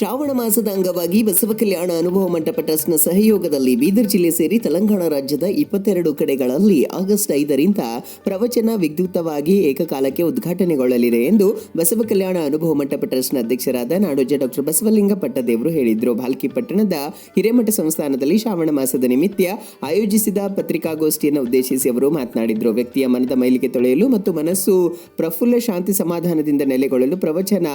ಶ್ರಾವಣ ಮಾಸದ ಅಂಗವಾಗಿ ಬಸವ ಕಲ್ಯಾಣ ಅನುಭವ ಮಂಟಪ ಟ್ರಸ್ಟ್ನ ಸಹಯೋಗದಲ್ಲಿ ಬೀದರ್ ಜಿಲ್ಲೆ ಸೇರಿ ತೆಲಂಗಾಣ ರಾಜ್ಯದ ಇಪ್ಪತ್ತೆರಡು ಕಡೆಗಳಲ್ಲಿ ಆಗಸ್ಟ್ ಐದರಿಂದ ಪ್ರವಚನ ವಿದ್ಯುಕ್ತವಾಗಿ ಏಕಕಾಲಕ್ಕೆ ಉದ್ಘಾಟನೆಗೊಳ್ಳಲಿದೆ ಎಂದು ಬಸವ ಕಲ್ಯಾಣ ಅನುಭವ ಮಂಟಪ ಟ್ರಸ್ಟ್ನ ಅಧ್ಯಕ್ಷರಾದ ನಾಡೋಜ ಡಾಕ್ಟರ್ ಬಸವಲಿಂಗ ಪಟ್ಟದೇವರು ಹೇಳಿದರು. ಭಾಲ್ಕಿ ಪಟ್ಟಣದ ಹಿರೇಮಠ ಸಂಸ್ಥಾನದಲ್ಲಿ ಶ್ರಾವಣ ಮಾಸದ ನಿಮಿತ್ತ ಆಯೋಜಿಸಿದ ಪತ್ರಿಕಾಗೋಷ್ಠಿಯನ್ನು ಉದ್ದೇಶಿಸಿ ಅವರು ಮಾತನಾಡಿದರು. ವ್ಯಕ್ತಿಯ ಮನದ ಮೈಲಿಗೆ ತೊಳೆಯಲು ಮತ್ತು ಮನಸ್ಸು ಪ್ರಫುಲ್ಲ ಶಾಂತಿ ಸಮಾಧಾನದಿಂದ ನೆಲೆಗೊಳ್ಳಲು ಪ್ರವಚನ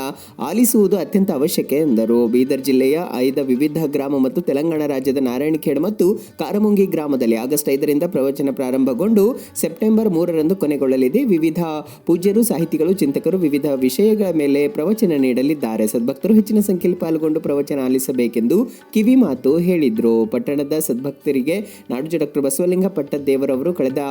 ಆಲಿಸುವುದು ಅತ್ಯಂತ ಅವಶ್ಯಕ ಎಂದರು. ಬೀದರ್ ಜಿಲ್ಲೆಯ ಐದ ವಿವಿಧ ಗ್ರಾಮ ಮತ್ತು ತೆಲಂಗಾಣ ರಾಜ್ಯದ ನಾರಾಯಣಖೇಡ್ ಮತ್ತು ಕಾರಮುಂಗಿ ಗ್ರಾಮದಲ್ಲಿ ಆಗಸ್ಟ್ ಐದರಿಂದ ಪ್ರವಚನ ಪ್ರಾರಂಭಗೊಂಡು ಸೆಪ್ಟೆಂಬರ್ ಮೂರರಂದು ಕೊನೆಗೊಳ್ಳಲಿದೆ. ವಿವಿಧ ಪೂಜ್ಯರು, ಸಾಹಿತಿಗಳು, ಚಿಂತಕರು ವಿವಿಧ ವಿಷಯಗಳ ಮೇಲೆ ಪ್ರವಚನ ನೀಡಲಿದ್ದಾರೆ. ಸದ್ಭಕ್ತರು ಹೆಚ್ಚಿನ ಸಂಖ್ಯೆಯಲ್ಲಿ ಪಾಲ್ಗೊಂಡು ಪ್ರವಚನ ಆಲಿಸಬೇಕೆಂದು ಕಿವಿ ಮಾತು ಹೇಳಿದ್ರು. ಪಟ್ಟಣದ ಸದ್ಭಕ್ತರಿಗೆ ನಾಡೋಜ ಡಾಕ್ಟರ್ ಬಸವಲಿಂಗ ಪಟ್ಟದೇವರವರು ಕಳೆದ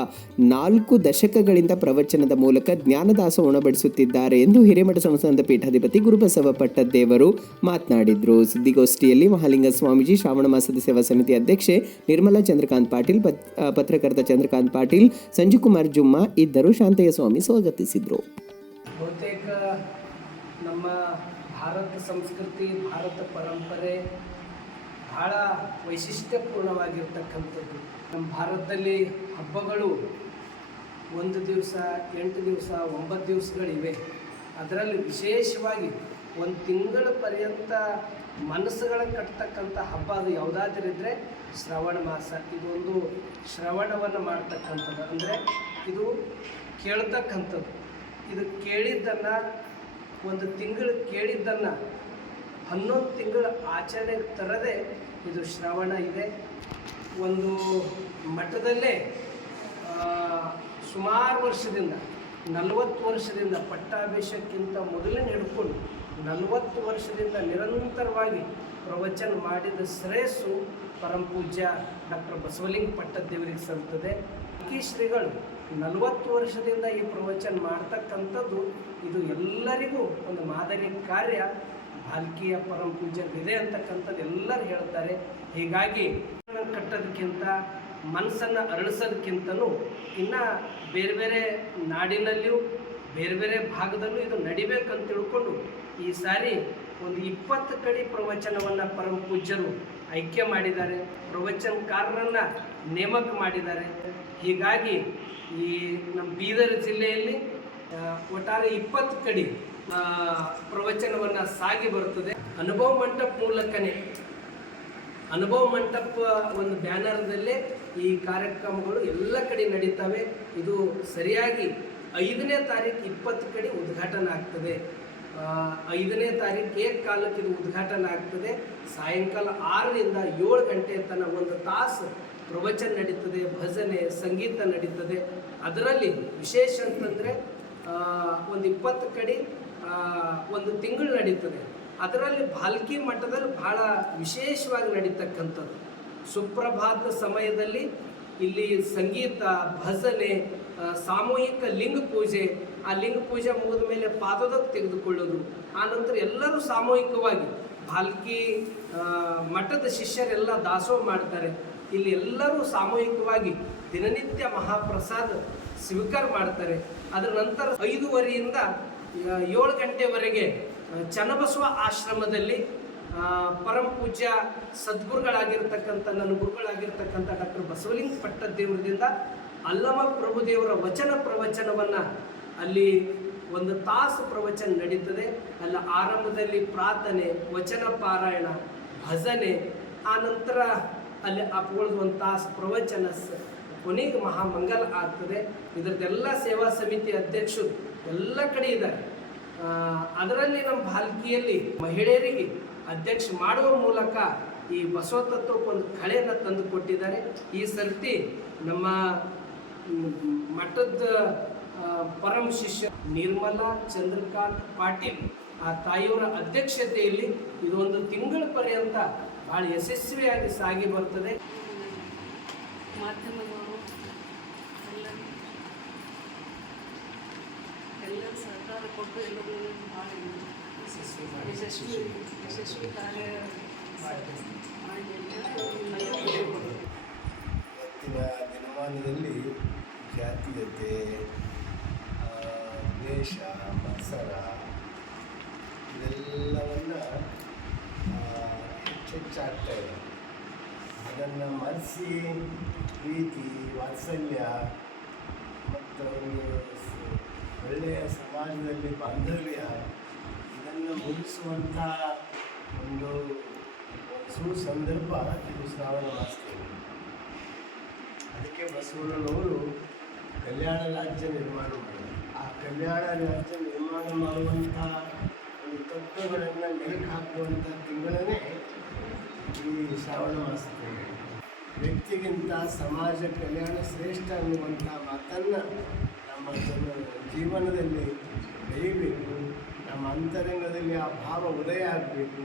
ನಾಲ್ಕು ದಶಕಗಳಿಂದ ಪ್ರವಚನದ ಮೂಲಕ ಜ್ಞಾನದಾಸ ಉಣಬಡಿಸುತ್ತಿದ್ದಾರೆ ಎಂದು ಹಿರೇಮಠ ಸಂಸ್ಥಾನದ ಪೀಠಾಧಿಪತಿ ಗುರುಬಸವ ಪಟ್ಟದೇವರು ಮಾತನಾಡಿದ್ರು. ಸುದ್ದಿಗೋಷ್ಠಿಯಲ್ಲಿ ಮಹಾಲಿಂಗ ಸ್ವಾಮೀಜಿ, ಶ್ರಾವಣ ಮಾಸದ ಸೇವಾ ಸಮಿತಿ ಅಧ್ಯಕ್ಷೆ ನಿರ್ಮಲಾ ಚಂದ್ರಕಾಂತ್ ಪಾಟೀಲ್, ಪತ್- ಪತ್ರಕರ್ತ ಚಂದ್ರಕಾಂತ್ ಪಾಟೀಲ್ ಸಂಜೀವ್ ಕುಮಾರ್ ಜುಮ್ಮ ಇದ್ದರು. ಶಾಂತಯ್ಯ ಸ್ವಾಮಿ ಸ್ವಾಗತಿಸಿದ್ರು. ಬಹುತೇಕ ನಮ್ಮ ಭಾರತ ಸಂಸ್ಕೃತಿ, ಭಾರತ ಪರಂಪರೆ ಬಹಳ ವೈಶಿಷ್ಟ್ಯಪೂರ್ಣವಾಗಿರ್ತಕ್ಕಂಥದ್ದು. ನಮ್ಮ ಭಾರತದಲ್ಲಿ ಹಬ್ಬಗಳು ಒಂದು ದಿವಸ, ಎಂಟು ದಿವಸ, ಒಂಬತ್ತು ದಿವಸಗಳಿವೆ. ಅದರಲ್ಲಿ ವಿಶೇಷವಾಗಿ ಒಂದು ತಿಂಗಳ ಪರ್ಯಂತ ಮನಸ್ಸುಗಳನ್ನು ಕಟ್ತಕ್ಕಂಥ ಹಬ್ಬ ಅದು ಯಾವುದಾದ್ರಿದ್ರೆ ಶ್ರವಣ ಮಾಸ. ಇದೊಂದು ಶ್ರವಣವನ್ನು ಮಾಡ್ತಕ್ಕಂಥದ್ದು. ಅಂದರೆ ಇದು ಕೇಳ್ತಕ್ಕಂಥದ್ದು. ಇದು ಕೇಳಿದ್ದನ್ನು ಒಂದು ತಿಂಗಳು ಕೇಳಿದ್ದನ್ನು ಹನ್ನೊಂದು ತಿಂಗಳು ಆಚರಣೆಗೆ ತರದೆ ಇದು ಶ್ರವಣ ಇದೆ. ಒಂದು ಮಠದಲ್ಲೇ ಸುಮಾರು ವರ್ಷದಿಂದ, ನಲವತ್ತು ವರ್ಷದಿಂದ ಪಟ್ಟಾಭಿಷೇಕಕ್ಕಿಂತ ಮೊದಲೇ ಹಿಡ್ಕೊಂಡು ನಲವತ್ತು ವರ್ಷದಿಂದ ನಿರಂತರವಾಗಿ ಪ್ರವಚನ ಮಾಡಿದ ಶ್ರೇಯಸ್ಸು ಪರಂ ಪೂಜ್ಯ ಡಾಕ್ಟರ್ ಬಸವಲಿಂಗ ಪಟ್ಟದೇವರಿಗೆ ಸಲ್ತದೆ ಈ ಶ್ರೀಗಳು ನಲವತ್ತು ವರ್ಷದಿಂದ ಈ ಪ್ರವಚನ ಮಾಡ್ತಕ್ಕಂಥದ್ದು ಇದು ಎಲ್ಲರಿಗೂ ಒಂದು ಮಾದರಿ ಕಾರ್ಯ. ಭಾಲ್ಕಿಯ ಪೂಜ್ಯ ಪೂಜ್ಯರಿದೆ ಅಂತಕ್ಕಂಥದ್ದು ಎಲ್ಲರೂ ಹೇಳ್ತಾರೆ. ಹೀಗಾಗಿ ಕಟ್ಟೋದಕ್ಕಿಂತ, ಮನಸ್ಸನ್ನು ಅರಳಿಸೋದಕ್ಕಿಂತಲೂ ಇನ್ನು ಬೇರೆ ಬೇರೆ ನಾಡಿನಲ್ಲಿಯೂ ಬೇರೆ ಬೇರೆ ಭಾಗದಲ್ಲೂ ಇದು ನಡಿಬೇಕಂತ ತಿಳ್ಕೊಂಡು ಈ ಸಾರಿ ಒಂದು ಇಪ್ಪತ್ತು ಕಡೆ ಪ್ರವಚನವನ್ನು ಪರಮ ಪೂಜ್ಯರು ಐಕ್ಯ ಮಾಡಿದ್ದಾರೆ. ಪ್ರವಚನಕಾರರನ್ನು ನೇಮಕ ಮಾಡಿದ್ದಾರೆ. ಹೀಗಾಗಿ ಈ ನಮ್ಮ ಬೀದರ್ ಜಿಲ್ಲೆಯಲ್ಲಿ ಒಟ್ಟಾರೆ ಇಪ್ಪತ್ತು ಕಡೆ ಪ್ರವಚನವನ್ನು ಸಾಗಿ ಬರುತ್ತದೆ. ಅನುಭವ ಮಂಟಪ ಮೂಲಕನೇ, ಅನುಭವ ಮಂಟಪ ಒಂದು ಬ್ಯಾನರ್ದಲ್ಲೇ ಈ ಕಾರ್ಯಕ್ರಮಗಳು ಎಲ್ಲ ಕಡೆ ನಡೀತವೆ. ಇದು ಸರಿಯಾಗಿ ಐದನೇ ತಾರೀಕು ಇಪ್ಪತ್ತು ಕಡೆ ಉದ್ಘಾಟನೆ ಆಗ್ತದೆ. ಐದನೇ ತಾರೀಕು ಏಕ ಕಾಲಕ್ಕೆ ಇದು ಉದ್ಘಾಟನೆ ಆಗ್ತದೆ. ಸಾಯಂಕಾಲ ಆರರಿಂದ ಏಳು ಗಂಟೆ ತನಕ ಒಂದು ತಾಸು ಪ್ರವಚನ ನಡೀತದೆ, ಭಜನೆ, ಸಂಗೀತ ನಡೀತದೆ. ಅದರಲ್ಲಿ ವಿಶೇಷ ಅಂತಂದರೆ ಒಂದು ಇಪ್ಪತ್ತು ಕಡೆ ಒಂದು ತಿಂಗಳು ನಡೀತದೆ. ಅದರಲ್ಲಿ ಭಾಲ್ಕಿ ಮಠದಲ್ಲಿ ಬಹಳ ವಿಶೇಷವಾಗಿ ನಡೀತಕ್ಕಂಥದ್ದು. ಸುಪ್ರಭಾತ ಸಮಯದಲ್ಲಿ ಇಲ್ಲಿ ಸಂಗೀತ, ಭಜನೆ ಸಾಮೂಹಿಕ ಲಿಂಗ ಪೂಜೆ, ಆ ಲಿಂಗ ಪೂಜೆ ಮುಗಿದ ಮೇಲೆ ಪಾದದ ತೆಗೆದುಕೊಳ್ಳೋದು. ಆ ನಂತರ ಎಲ್ಲರೂ ಸಾಮೂಹಿಕವಾಗಿ ಭಾಲ್ಕಿ ಮಠದ ಶಿಷ್ಯರೆಲ್ಲ ದಾಸೋಹ ಮಾಡ್ತಾರೆ. ಇಲ್ಲಿ ಎಲ್ಲರೂ ಸಾಮೂಹಿಕವಾಗಿ ದಿನನಿತ್ಯ ಮಹಾಪ್ರಸಾದ ಸ್ವೀಕಾರ ಮಾಡ್ತಾರೆ. ಅದರ ನಂತರ ಐದುವರೆಯಿಂದ ಏಳು ಗಂಟೆವರೆಗೆ ಚನ್ನಬಸವ ಆಶ್ರಮದಲ್ಲಿ ಪರಮ ಪೂಜ್ಯ ಸದ್ಗುರುಗಳಾಗಿರ್ತಕ್ಕಂಥ, ನನ್ನ ಗುರುಗಳಾಗಿರ್ತಕ್ಕಂಥ ಡಾಕ್ಟರ್ ಬಸವಲಿಂಗ ಪಟ್ಟದೇವರದಿಂದ ಅಲ್ಲಮ ಪ್ರಭುದೇವರ ವಚನ ಪ್ರವಚನವನ್ನು ಅಲ್ಲಿ ಒಂದು ತಾಸು ಪ್ರವಚನ ನಡೀತದೆ. ಅಲ್ಲ ಆರಂಭದಲ್ಲಿ ಪ್ರಾರ್ಥನೆ, ವಚನ ಪಾರಾಯಣ, ಭಜನೆ, ಆ ಅಲ್ಲಿ ಅಪ್ಗೊಳ್ದು ಒಂದು ತಾಸು ಪ್ರವಚನ ಕೊನೆಗೆ ಮಹಾಮಂಗಲ ಆಗ್ತದೆ. ಇದರದ್ದೆಲ್ಲ ಸೇವಾ ಸಮಿತಿ ಅಧ್ಯಕ್ಷರು ಎಲ್ಲ ಕಡೆ ಇದ್ದಾರೆ. ಅದರಲ್ಲಿ ನಮ್ಮ ಭಾಲ್ಕಿಯಲ್ಲಿ ಮಹಿಳೆಯರಿಗೆ ಅಧ್ಯಕ್ಷ ಮಾಡುವ ಮೂಲಕ ಈ ಬಸವ ತತ್ವಕ್ಕೊಂದು ಕಳೆಯನ್ನು ತಂದು ಕೊಟ್ಟಿದ್ದಾರೆ. ಈ ಸರ್ತಿ ನಮ್ಮ ಮಠದ ಪರಮ ಶಿಷ್ಯ ನಿರ್ಮಲಾ ಚಂದ್ರಕಾಂತ್ ಪಾಟೀಲ್ ಆ ತಾಯಿಯವರ ಅಧ್ಯಕ್ಷತೆಯಲ್ಲಿ ಇದೊಂದು ತಿಂಗಳ ಪರ್ಯಂತ ಬಹಳ ಯಶಸ್ವಿಯಾಗಿ ಸಾಗಿ ಬರ್ತದೆ. ಮಾಧ್ಯಮದವರು ಎಲ್ಲರೂ ಎಲ್ಲರೂ ಸರ್ಕಾರ ಕೊಟ್ಟು ಎಲ್ಲರೂ ಭಾಳ ಯಶಸ್ವಿ ಯಶಸ್ವಿ ಕಾರ್ಯ ಮಾಡಿ ದಿನಮಾನದಲ್ಲಿ ಜಾತೀಯತೆ ದ್ವೇಷ, ಮತ್ಸರ, ಇದೆಲ್ಲವನ್ನು ಹೆಚ್ಚೆಚ್ಚಾಗ್ತಾ ಇದೆ. ಅದನ್ನು ಮರೆಸಿ ಪ್ರೀತಿ, ವಾತ್ಸಲ್ಯ ಮತ್ತು ಒಂದು ಒಳ್ಳೆಯ ಸಮಾಜದಲ್ಲಿ ಬಾಂಧವ್ಯ, ಇದನ್ನು ಮುಗಿಸುವಂಥ ಒಂದು ಸುಸಂದರ್ಭ ಇದು ಶ್ರಾವಣ ಅದಕ್ಕೆ ಬಸವಣ್ಣನವರು ಕಲ್ಯಾಣ ರಾಜ್ಯ ನಿರ್ಮಾಣ ಮಾಡಿದರು. ಆ ಕಲ್ಯಾಣ ರಾಜ್ಯ ನಿರ್ಮಾಣ ಮಾಡುವಂಥ ಒಂದು ತತ್ವಗಳನ್ನು ಮೆಲುಕು ಹಾಕುವಂಥ ತಿಂಗಳನ್ನೇ ಈ ಶ್ರಾವಣ ಮಾಸದಲ್ಲಿ ವ್ಯಕ್ತಿಗಿಂತ ಸಮಾಜ ಕಲ್ಯಾಣ ಶ್ರೇಷ್ಠ ಅನ್ನುವಂಥ ಮಾತನ್ನು ನಮ್ಮ ಜನ ಜೀವನದಲ್ಲಿ ಬೆಳೆಯಬೇಕು ನಮ್ಮ ಅಂತರಂಗದಲ್ಲಿ ಆ ಭಾವ ಉದಯ ಆಗಬೇಕು.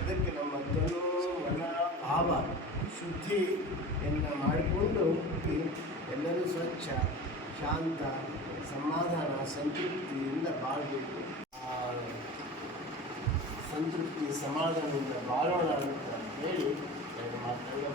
ಅದಕ್ಕೆ ನಮ್ಮ ತನು ಮನ ಭಾವ ಶುದ್ಧಿಯನ್ನು ಮಾಡಿಕೊಂಡು ಎಲ್ಲರೂ ಸ್ವಚ್ಛ, ಶಾಂತ, ಸಮಾಧಾನ, ಸಂತೃಪ್ತಿಯಿಂದ ಬಾಳಬೇಕು. ಸಂತೃಪ್ತಿ, ಸಮಾಧಾನದಿಂದ ಬಾಳೋಣ ಅಂತ ಹೇಳಿ ಎರಡು ಮಾತನ್ನು